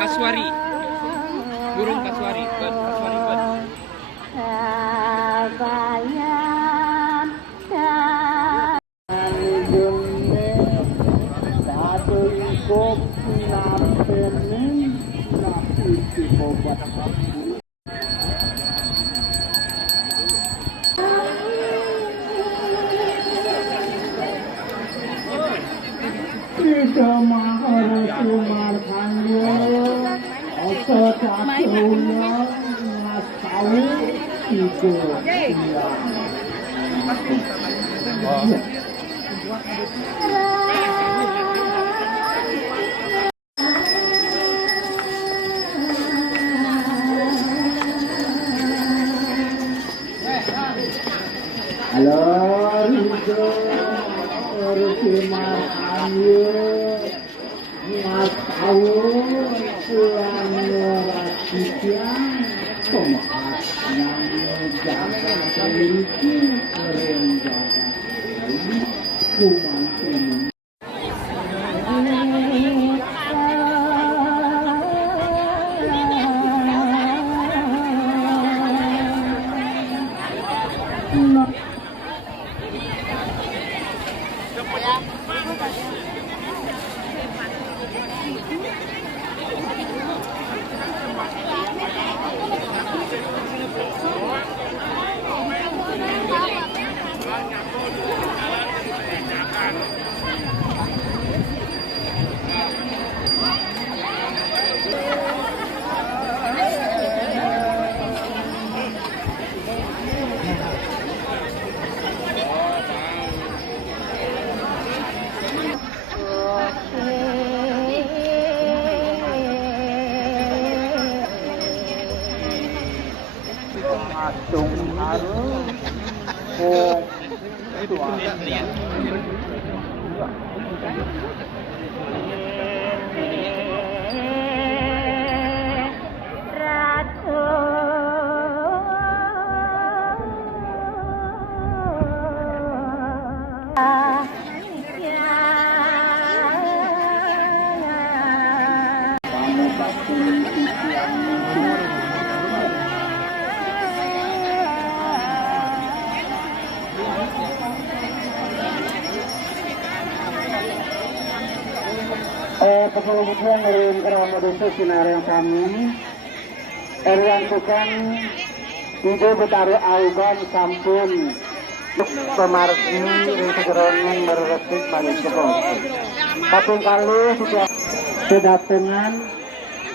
Kasuari, burung kasuari, kasuari bird. Halo, Rido, Rumah Ayu, Mas Awu, Selangor Rakyat, Tomat yang jaga memiliki rencangan kumantin. Tung haru, oh, itu kemudian dari kerama desa sinarang kami Erian Tukang Ide Betari Augan Sampun Pemargi Rintegeronan Meretik Balik Sebok Kapung kali sudah kedatangan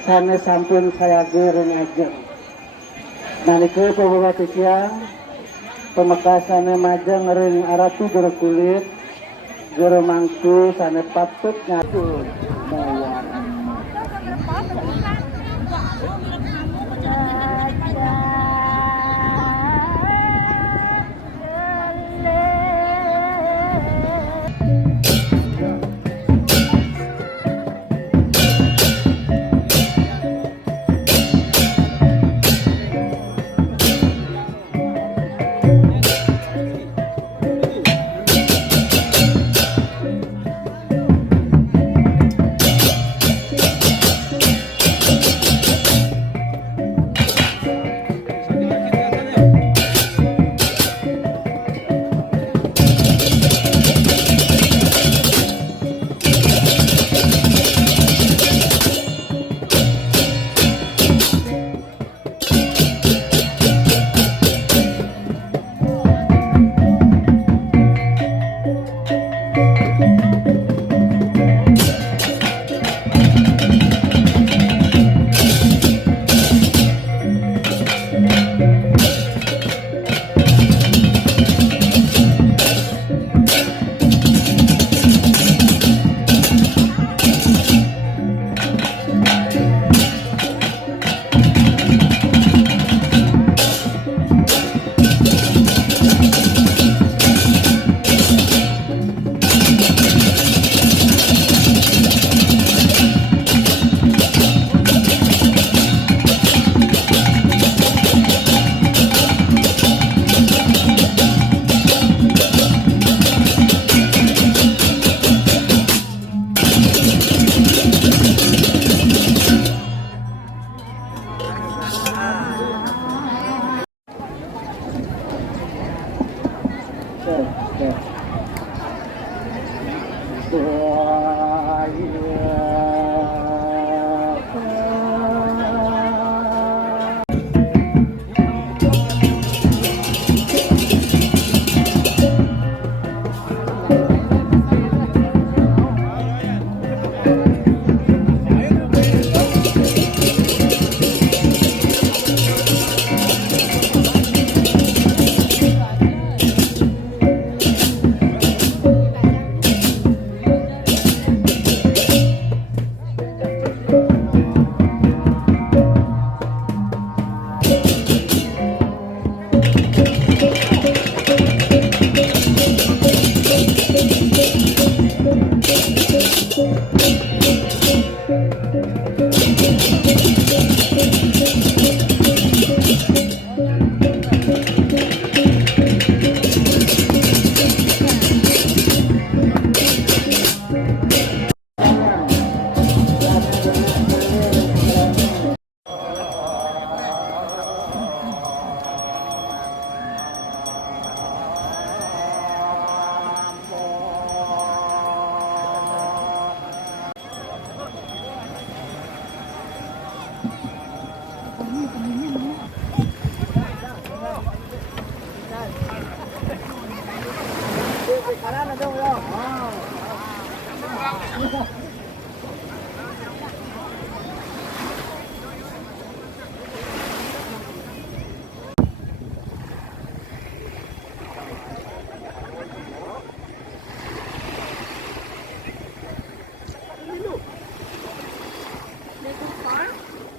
sana sampun saya gereng aja nalika pembawa siang pemekasan majang ring aratu kulit jero mangku sana patut nyatu bawang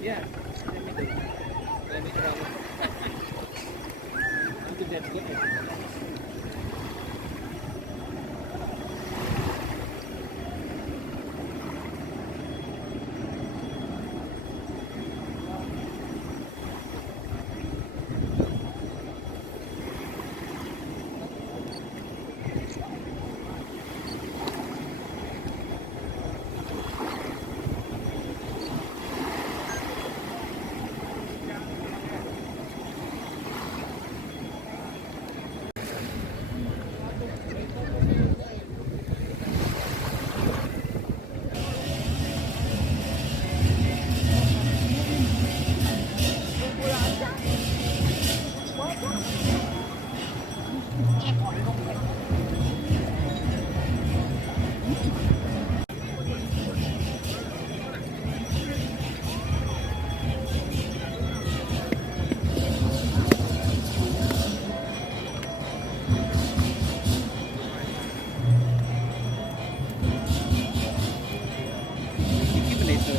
Yeah. Let me try. You can just get it. Gimana itu?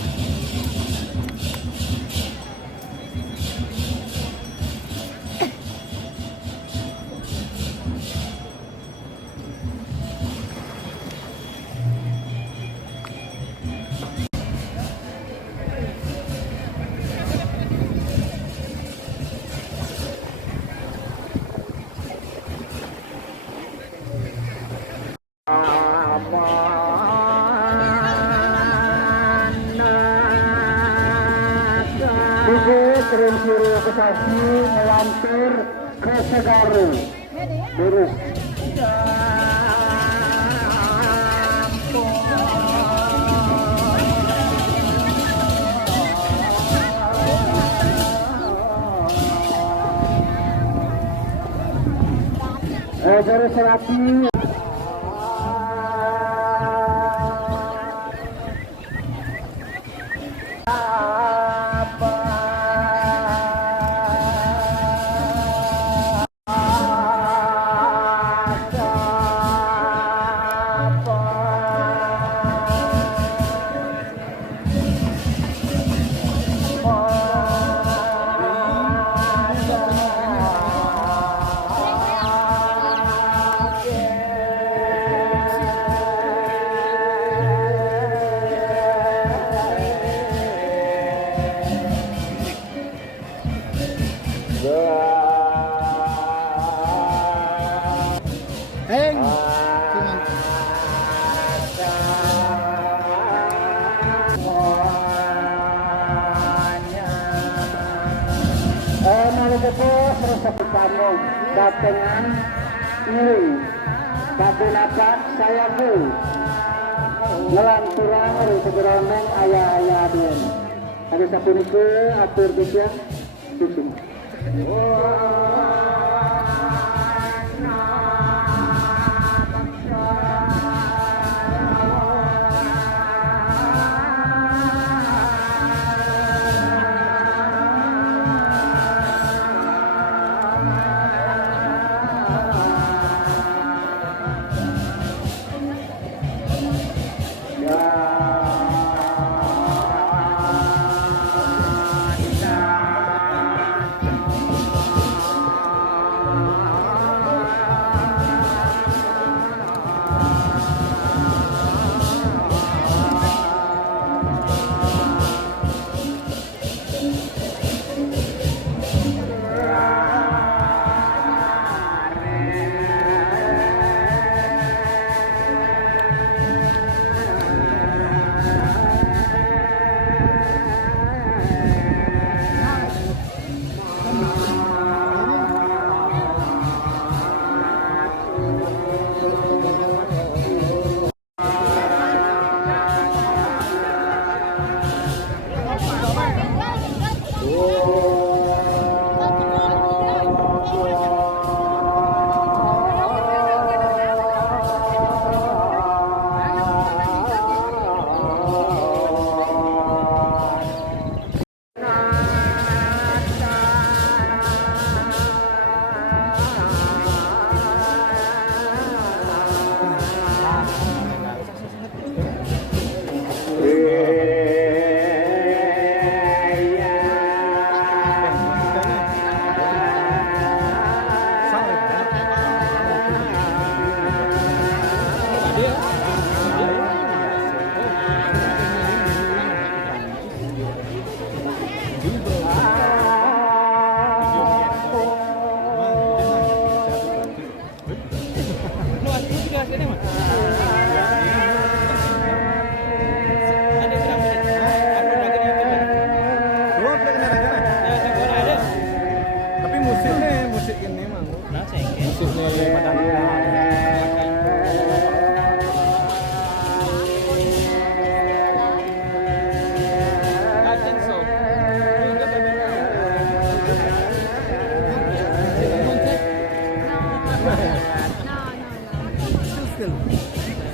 Kirim-kirim ke Bekasi melampir ke Segaru. Lurus. Dari Serapi. Datengan ini Kabulakan saya bu ngelanturang segeroneng ayah-ayah dia. Ada satu niku atur bisa susun. Tapi musiknya musik ini mah. Musiknya padang. Still.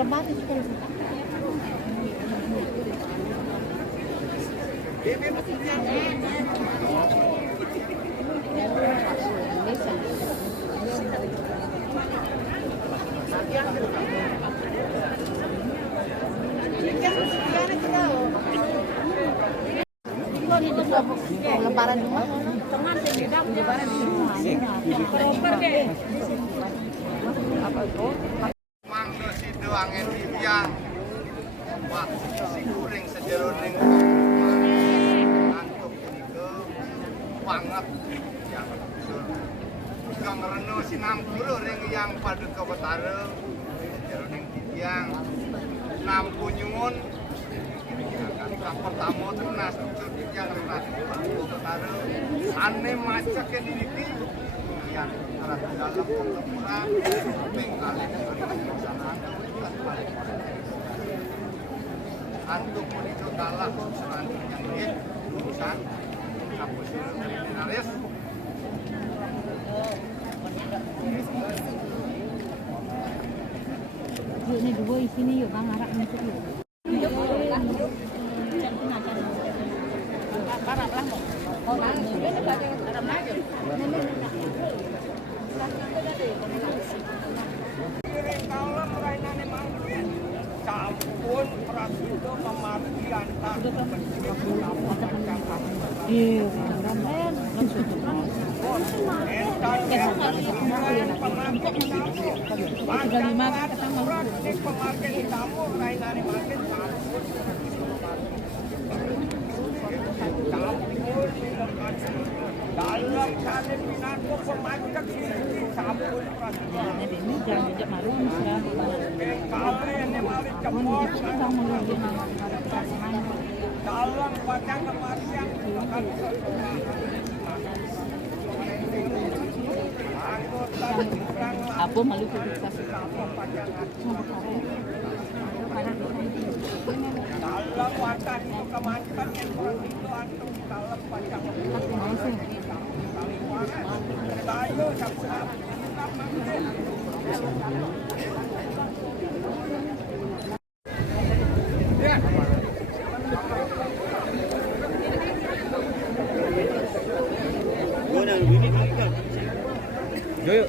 lebat itu kan. Lebaran rumah. Lebaran rumah. Apa itu? Mangga sido angin tiang. Wah, si kuring sejeroning antuk punika banget yang betul. Kang reno sinampulo ring yang padut kawetara sejeroning tiang. Nampu nyuwun kang pertama tenas tiang renas kawetara ane macak niki yang arah dalam pertempuran penggalih antuk menuju kalah urusan yang lain urusan kapusin kriminalis Ini dua isinya yuk bang arak masuk yuk. campur prasudo pemartian Iya. dalam kali pinangku pemajak sini campur prasudo Ini jangan jejak malu mesra. kali ini mari cepot dalam batang kematian anggota kurang Apa malu publikasi? dalam watak itu kemajuan yang itu antum dalam batang tayo sa Yo.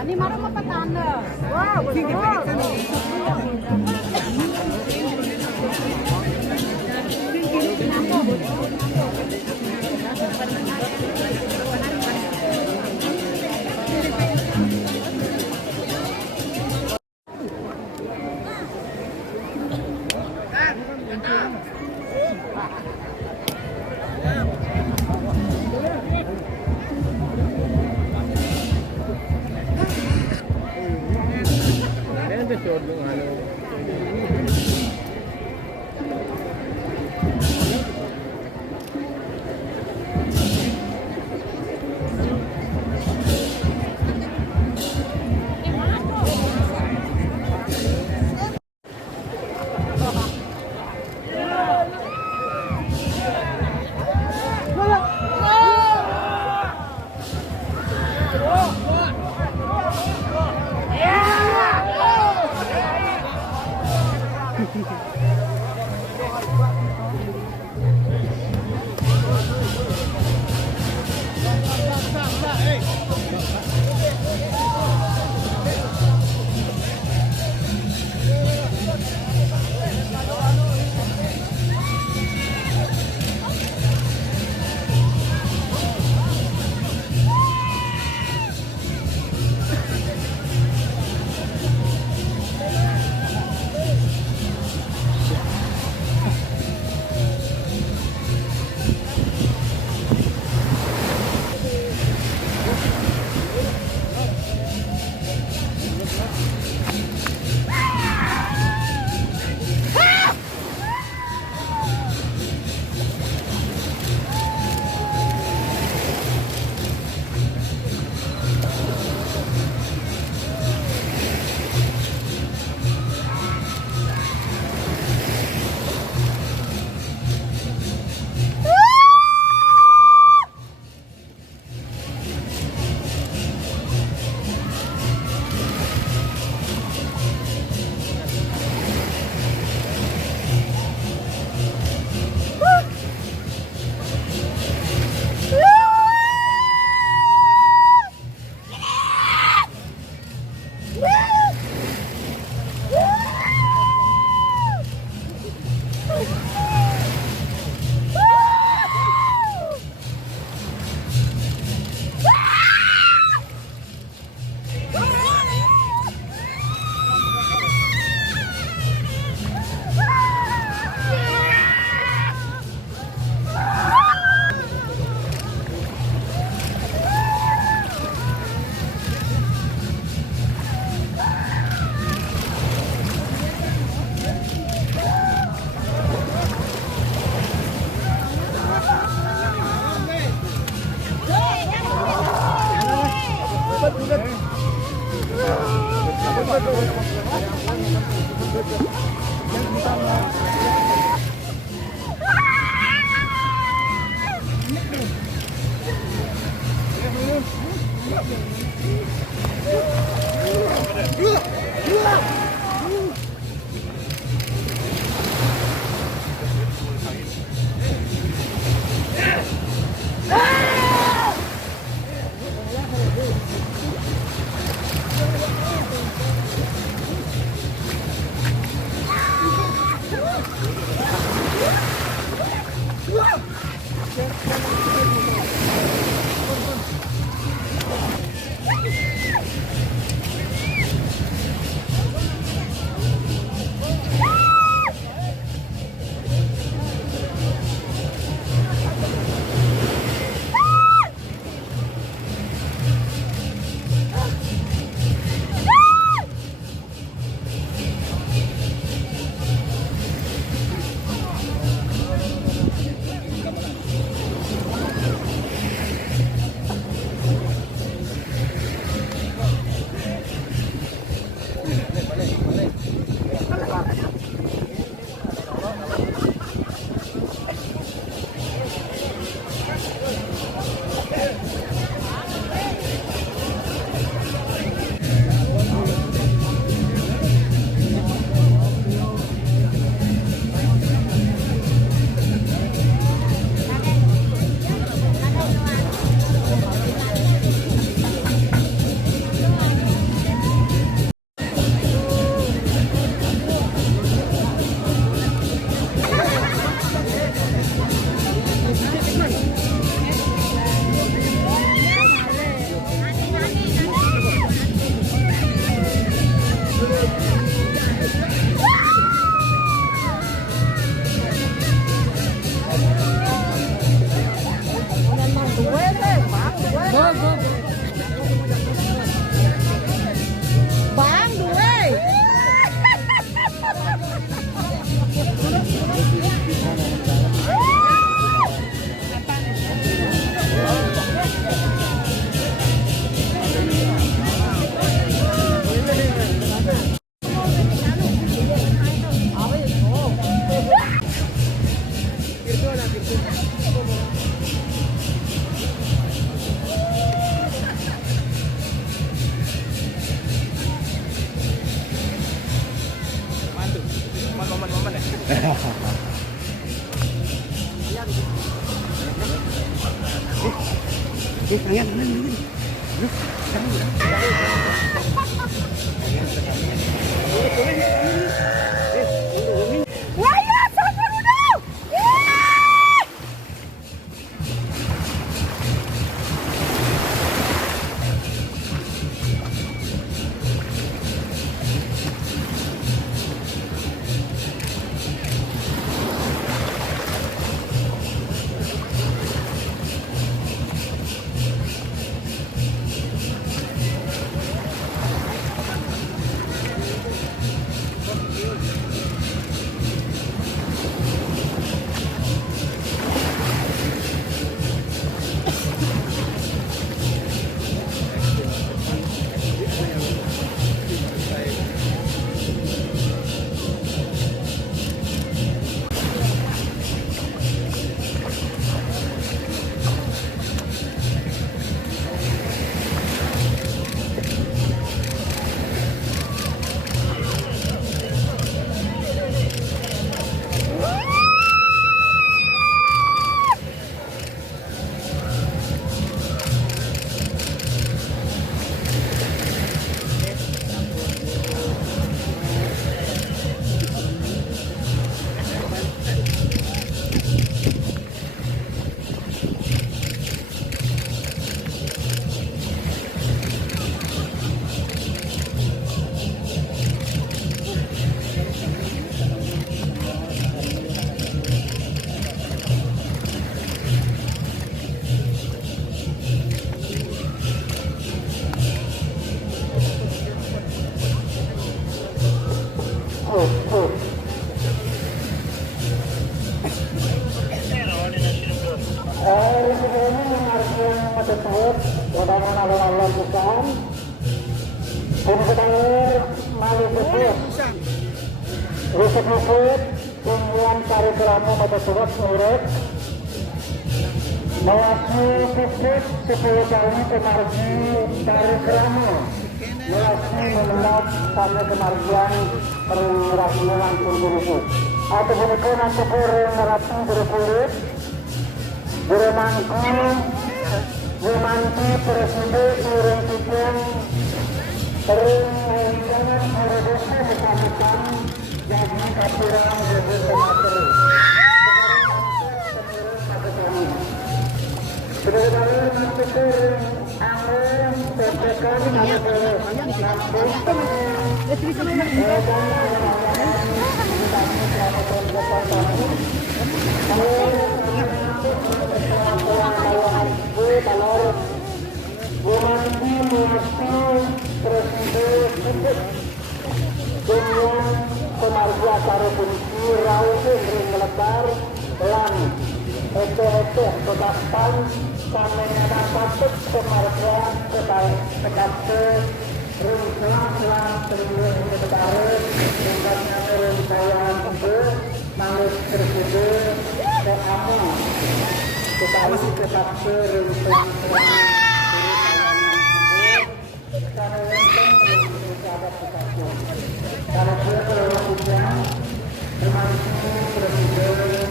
Ini marah apa tanda? Wah, betul. Mantu. Momen-momen ya. Wah, sama dulu. Wadangan alun-alun bukan. Ini ketangir malu besar. Rusuk-rusuk, kemudian tarik kelamu mata surat nurut. Mewakili kusuk 10 tahun kemargi tarik kelamu. Mewakili memelak sampai kemargian perlakuan langsung berusuk. Atau menikah nanti kurang ngerapun berkulit. Bermangku Bumanti Presiden turun tiga sering mengingatkan mereduksi bersama jadi kasiran jadi pemateri. Sebenarnya nanti turun angin PPK Bumanti mewakili Presiden dengan pemarga karo polisi rawuh ring melebar lan ete-ete ketapan kami patut pemarga tekate ring lan terlihat ketare tingkatnya ring sayang itu manus Presiden ke amun ketahui ketakte ring sayang karena dia berlakukan memasuki Presiden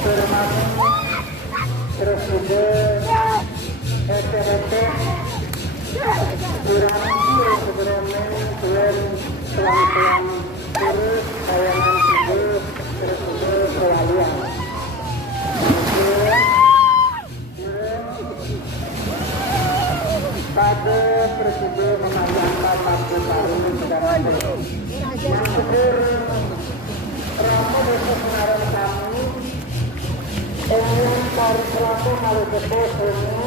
termasuk Presiden SRT kurang sebenarnya selang terus tayangan itu Presiden peralihan pada Presiden mengajarkan partai baru dan yang kedua Ramo besok menaruh kami dengan tarik Ramo malu betul ini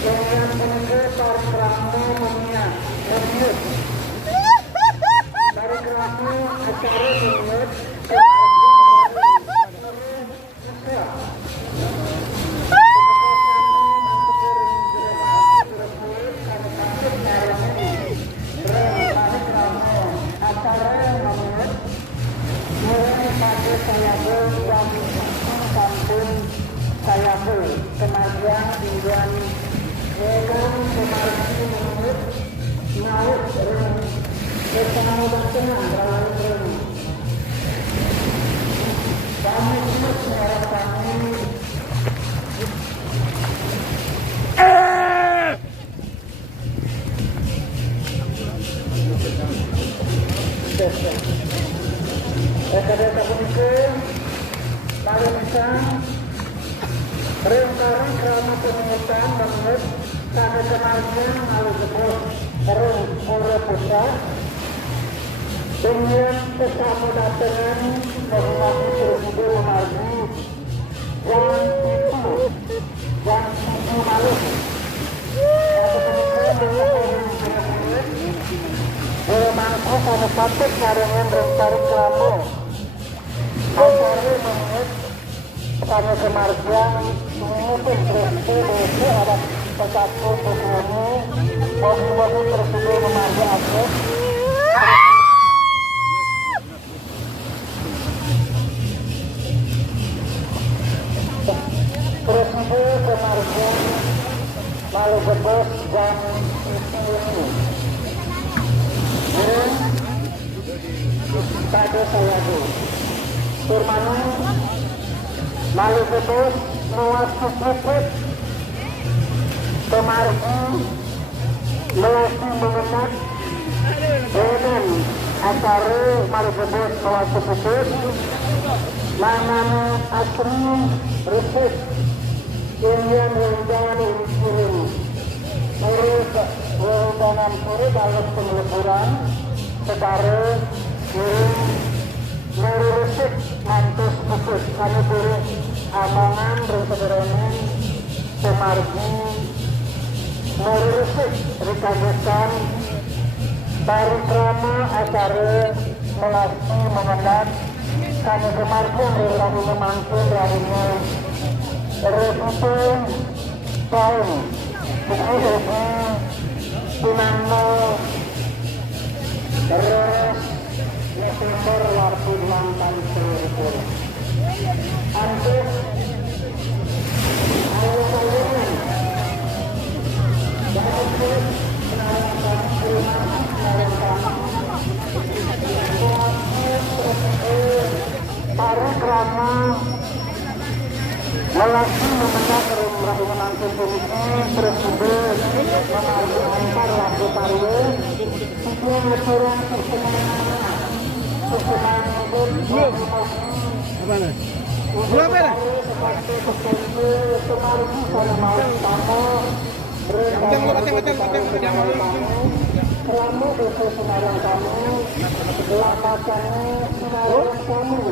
dengan menunggu tarik Ramo punya renyut tarik Ramo acara renyut acara yang namanya Sayago dan Kampung Sayago Kemargian Tinggian Ekon Kemargi Menurut Maut Ring Bersama Tengah Rawan Ring kami terus mengharapkan Rekan-rekan pemikir, mari bisa Ring-kari kerana pemungutan menurut kami kenalkan hal tersebut Ring Kore Pusat dengan kesamu datangan menghormati Presiden Mengargi yang itu malu Bermangku kami patut ngarengan Ring-kari kerana Acara menurut kami kemargian mengikuti Presiden ada pesatu bukunya mobil-mobil Presiden Memargi Aceh Presiden Kemargian Malu Gebos dan ini pada saya dulu Firmanu Malu Gebos Luas Kupit Kemargi Melati Mengenat dengan acara Malu Gebos Luas Kupit Manana Asri Risik Indian Rendangan Insirin Urus Rendangan Puri dalam pengleburan Secara Nuri Risik Mantus Kupit Kami Puri Amangan Rendangan Kemargi Nuri Risik Rikagesan Parikrama acara Melati Mengenat Kami Kemargi Rendangan Memangkin Rahimnya Reputun Tahun Buku Pinano Terus Desember Wartu Lantan Seripur Antus Ayo-ayoan Baik Penarakan Penarakan Parikrama Melati memenang Ring Menangkan Pemimpin Presiden Memargi Antar Lagu Parwe Sebuah aturan persemangat Belum ada? Selalu dosa Semarang kamu Lapakannya Semarang kamu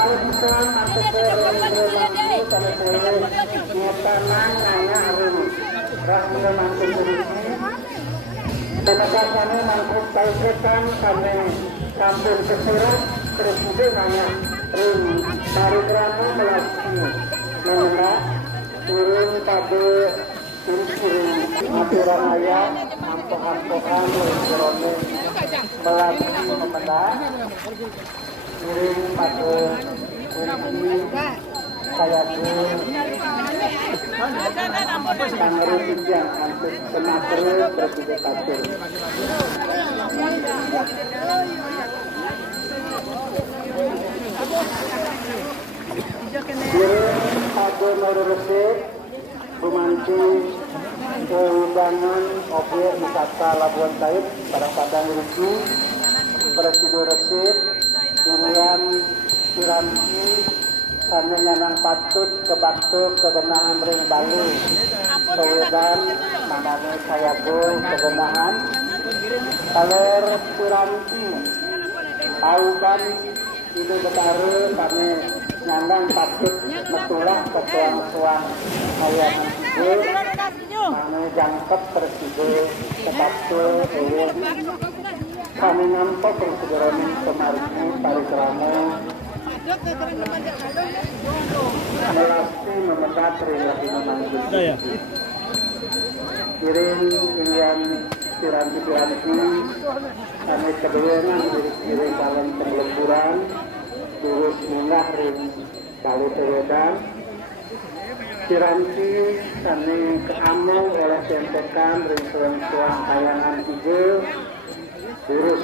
Malukisan masuk ke Ring sama saya Nyetanan nanya Ring Rahmil Mangkuk Berisi Tenaga kami Mangkuk Tauketan kami Kampung Kesurat terus juga nanya Ring Parikrama Melati Mengenat turun pada Ring aturan ayat Ampokan-ampokan Ring Jerome Melati Memenang Ring pada Ring saya pun Tangan pinjam untuk penatru bertiga satu Ring pada Nurul Resik Bumanti Undangan Objek Wisata Labuan Said Padang-Padang Ruki Presiden Resik Irian Piramsi kami nyanang patut kebaktut kegenahan ring Bali kewedan manane sayagung kegenahan kaler piranti auban itu betare kami nyanang patut metulah kesuang-suang ayahan tidur kami jangkep tertidur kebaktut kami nampak bersegeroning kemariki parikrama melasti memetat relasi ya. kirim ilian piranti-piranti kami keduengan diri dalam perlemburan turut munggah ring kali pewedan piranti kami keamung oleh sentekan ring suang kayangan hijau urus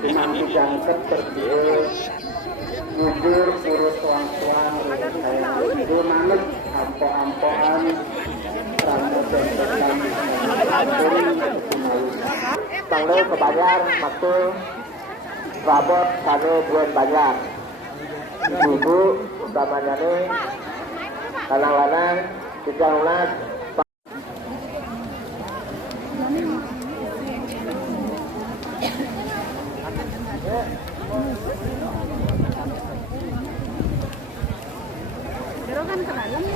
dimampu jangkep tertidur jujur urus suang-suang urus kayangan hijau manut ampo-ampoan rambut sentekan tanggal kebayar waktu rabot kado buat bayar ibu utamanya nih lanang-lanang 13 Berokan ke dalam.